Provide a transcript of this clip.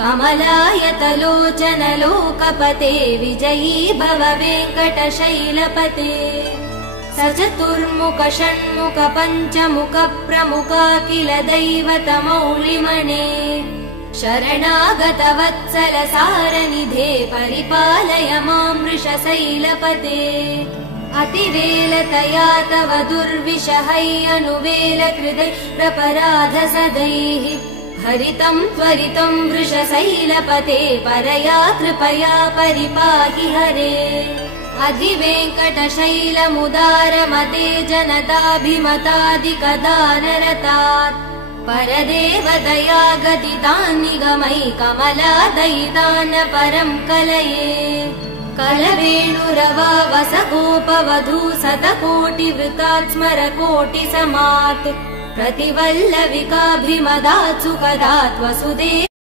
कमलायतलोचन लोकपते विजयी भव वेङ्कटशैलपते सचतुर्मुख षण्मुख पञ्चमुख प्रमुखाखिल दैवतमौलिमणे शरणागत वत्सल सारनिधे परिपालय मां वृषशैलपते अतिवेलतया तव दुर्विषहै कृदै प्रपराध सदैः हरितं त्वरितं वृषशैलपते परया कृपया परिपाहि हरे अधिवेङ्कटशैलमुदारमते जनताभिमतादिकदानरतात् परदेवदया गदितान् निगमै कमलादयितान् परं कलये कलवेणुरवावसगोपवधू शतकोटिवृतात् स्मरकोटिसमात् प्रतिवल्लविकाभिमदात् सुखदात् वसुदेव